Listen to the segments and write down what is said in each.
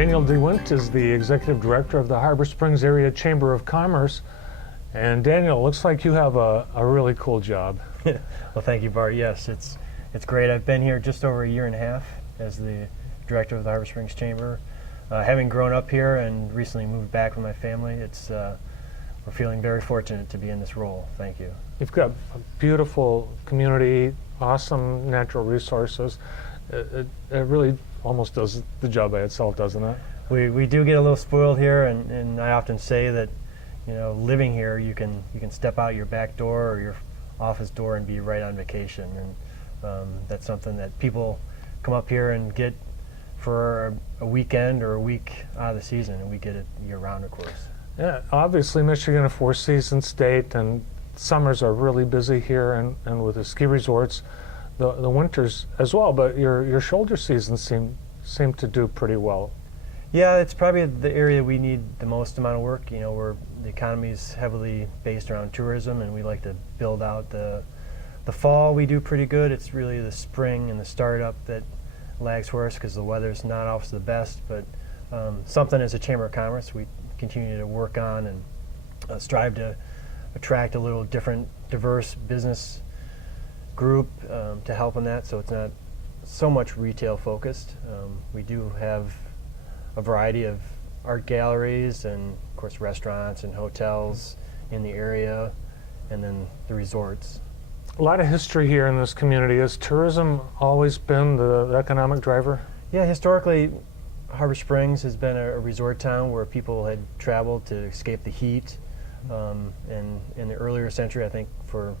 Daniel DeWindt is the Executive Director of the Harbor Springs Area Chamber of Commerce. And Daniel, looks like you have a really cool job. Well, thank you, Bart. Yes, it's great. I've been here just over a year and a half as the Director of the Harbor Springs Chamber. Having grown up here and recently moved back with my family, we're feeling very fortunate to be in this role. Thank you. You've got a beautiful community, awesome natural resources. It really almost does the job by itself, doesn't it? We do get a little spoiled here, and I often say that, living here, you can step out your back door or your office door and be right on vacation, and that's something that people come up here and get for a weekend or a week out of the season, and we get it year-round, of course. Yeah, obviously Michigan, a four-season state, and summers are really busy here, and with the ski resorts, the winters as well. But your shoulder seasons seem to do pretty well. Yeah, it's probably the area we need the most amount of work. The economy is heavily based around tourism, and we like to build out the fall. We do pretty good. It's really the spring and the startup that lags for us because the weather's not always the best. But something as a Chamber of Commerce we continue to work on and strive to attract a little different, diverse business group to help in that. So it's not so much retail focused. We do have a variety of art galleries and, of course, restaurants and hotels in the area, and then the resorts. A lot of history here in this community. Has tourism always been the economic driver? Yeah, historically, Harbor Springs has been a resort town where people had traveled to escape the heat. And in the earlier century, I think for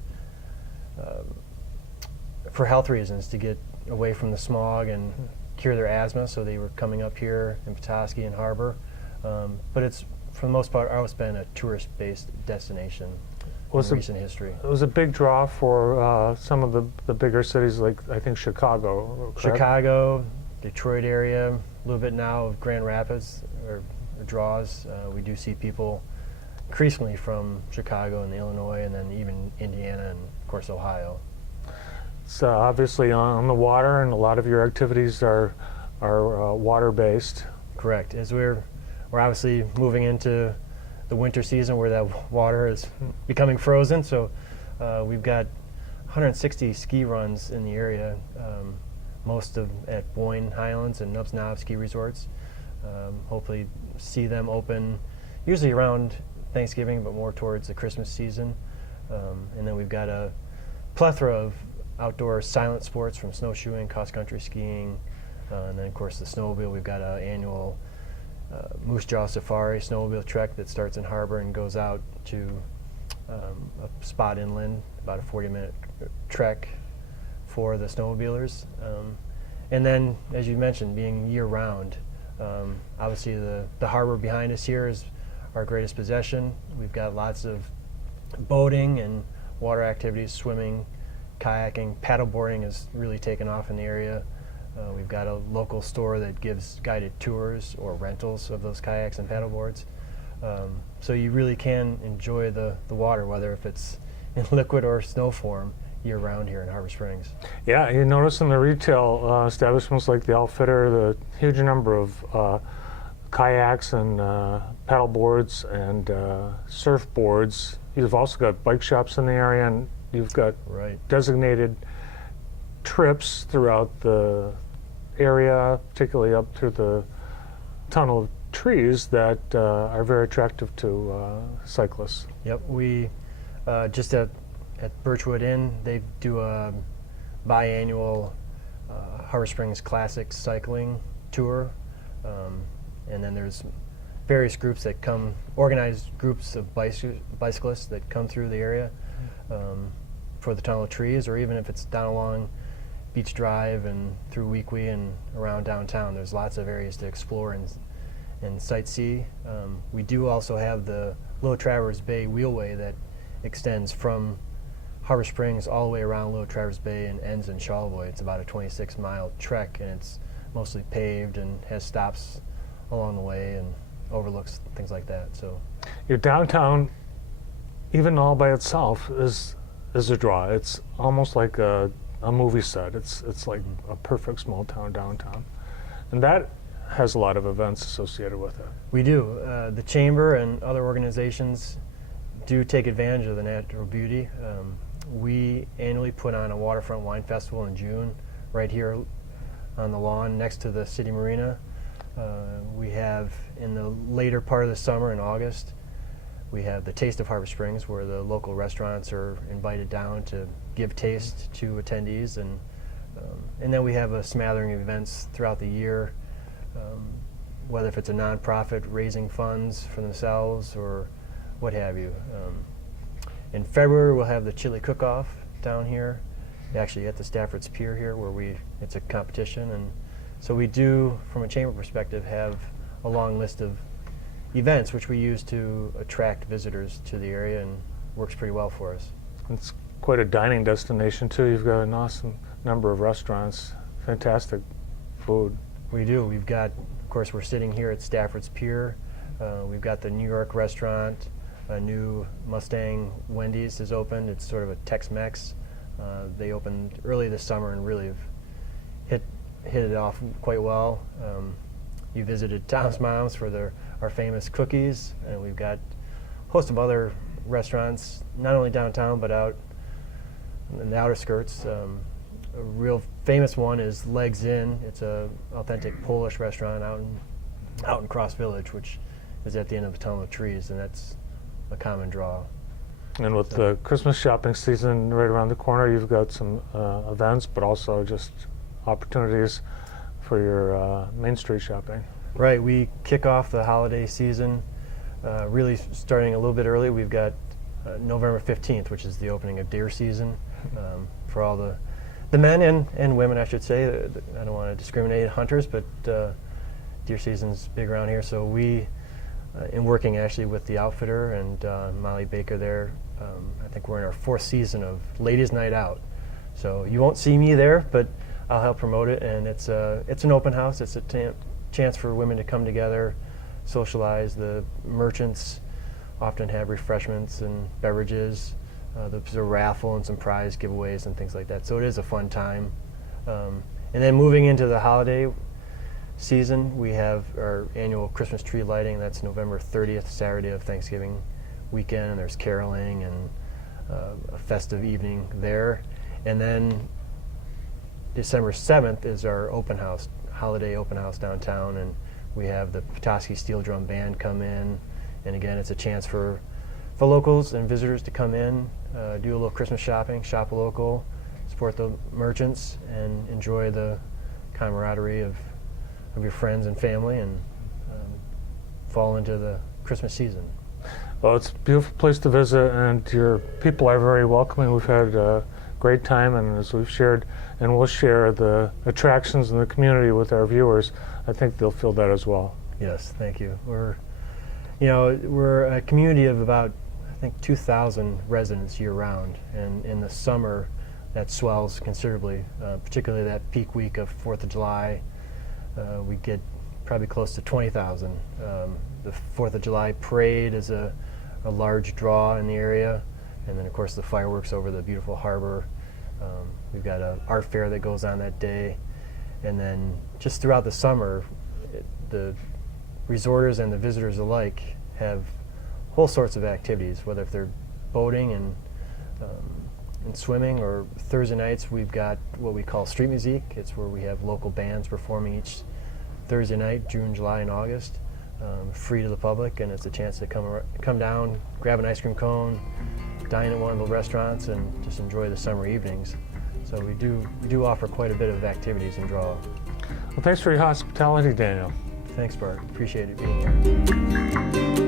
health reasons, to get away from the smog and cure their asthma, so they were coming up here in Petoskey and Harbor. But it's, for the most part, always been a tourist-based destination in recent history. It was a big draw for some of the bigger cities, like I think Chicago. Correct? Chicago, Detroit area, a little bit now of Grand Rapids or draws. We do see people increasingly from Chicago and Illinois, and then even Indiana and, of course, Ohio. It's obviously on the water, and a lot of your activities are water-based. Correct. As we're obviously moving into the winter season where that water is becoming frozen, so we've got 160 ski runs in the area, most of at Boyne Highlands and Nubs Knob ski resorts. Hopefully see them open usually around Thanksgiving, but more towards the Christmas season. And then we've got a plethora of outdoor silent sports, from snowshoeing, cross-country skiing, and then, of course, the snowmobile. We've got an annual Moose Jaw Safari snowmobile trek that starts in Harbor and goes out to a spot inland, about a 40-minute trek for the snowmobilers. And then, as you mentioned, being year-round, obviously the harbor behind us here is our greatest possession. We've got lots of boating and water activities, swimming, kayaking. Paddleboarding has really taken off in the area. We've got a local store that gives guided tours or rentals of those kayaks and paddleboards. So you really can enjoy the water, whether if it's in liquid or snow form, year-round here in Harbor Springs. Yeah, you notice in the retail establishments like the Outfitter, the huge number of kayaks and paddleboards and surfboards. You've also got bike shops in the area, and you've got designated trips throughout the area, particularly up through the tunnel of trees that are very attractive to cyclists. Yep, we just at Birchwood Inn, they do a biannual Harbor Springs Classic cycling tour, and then there's various groups that come, organized groups of bicyclists that come through the area for the tunnel of trees, or even if it's down along Beach Drive and through Weequahic and around downtown. There's lots of areas to explore and sightsee. We do also have the Little Traverse Bay Wheelway that extends from Harbor Springs all the way around Little Traverse Bay and ends in Charlevoix. It's about a 26-mile trek, and it's mostly paved and has stops along the way and overlooks things like that. So your downtown, even all by itself, is a draw. It's almost like a movie set. It's like a perfect small town downtown, and that has a lot of events associated with it. We do. The Chamber and other organizations do take advantage of the natural beauty. We annually put on a waterfront wine festival in June right here on the lawn next to the city marina. We have in the later part of the summer in August, we have the Taste of Harbor Springs, where the local restaurants are invited down to give taste to attendees, and then we have a smattering of events throughout the year, whether if it's a nonprofit raising funds for themselves or what have you. In February, we'll have the chili cook-off down here, actually at the Stafford's Pier here, where it's a competition, and so we do, from a chamber perspective, have a long list of events which we use to attract visitors to the area, and works pretty well for us. It's quite a dining destination too. You've got an awesome number of restaurants, fantastic food. We do. We've got, of course, we're sitting here at Stafford's Pier. We've got the New York restaurant. A new Mustang Wendy's has opened. It's sort of a Tex-Mex. They opened early this summer and really have hit it off quite well. You visited Tom's Mom's for our famous cookies, and we've got a host of other restaurants, not only downtown but out in the outer skirts. A real famous one is Legs Inn. It's a authentic Polish restaurant out in Cross Village, which is at the end of the tunnel of trees, and that's a common draw. And with the Christmas shopping season right around the corner, you've got some events, but also just opportunities for your Main Street shopping. Right, we kick off the holiday season really starting a little bit early. We've got November 15th, which is the opening of deer season for all the men and women, I should say. I don't want to discriminate hunters, but deer season's big around here. So we, in working actually with the outfitter and Molly Baker there, I think we're in our 4th season of Ladies Night Out. So you won't see me there, but I'll help promote it, and it's an open house. It's a chance for women to come together, socialize. The merchants often have refreshments and beverages. There's a raffle and some prize giveaways and things like that. So it is a fun time. And then moving into the holiday season, we have our annual Christmas tree lighting. That's November 30th, Saturday of Thanksgiving weekend. There's caroling and a festive evening there. And then December 7th is our open house, holiday open house downtown, and we have the Petoskey Steel Drum Band come in, and again, it's a chance for locals and visitors to come in, do a little Christmas shopping, shop local, support the merchants, and enjoy the camaraderie of your friends and family, and fall into the Christmas season. Well, it's a beautiful place to visit, and your people are very welcoming. We've had a great time, and as we've shared, and we'll share the attractions in the community with our viewers, I think they'll feel that as well. Yes, thank you. We're a community of about, I think, 2,000 residents year-round, and in the summer that swells considerably, particularly that peak week of 4th of July. We get probably close to 20,000. The 4th of July parade is a large draw in the area, and then of course the fireworks over the beautiful harbor. We've got an art fair that goes on that day, and then just throughout the summer, the resorters and the visitors alike have whole sorts of activities, whether if they're boating and swimming, or Thursday nights we've got what we call street music. It's where we have local bands performing each Thursday night, June, July, and August, free to the public, and it's a chance to come down, grab an ice cream cone, dine at one of the restaurants, and just enjoy the summer evenings. So we do offer quite a bit of activities and draw. Well, thanks for your hospitality, Daniel. Thanks, Bart. Appreciate it being here.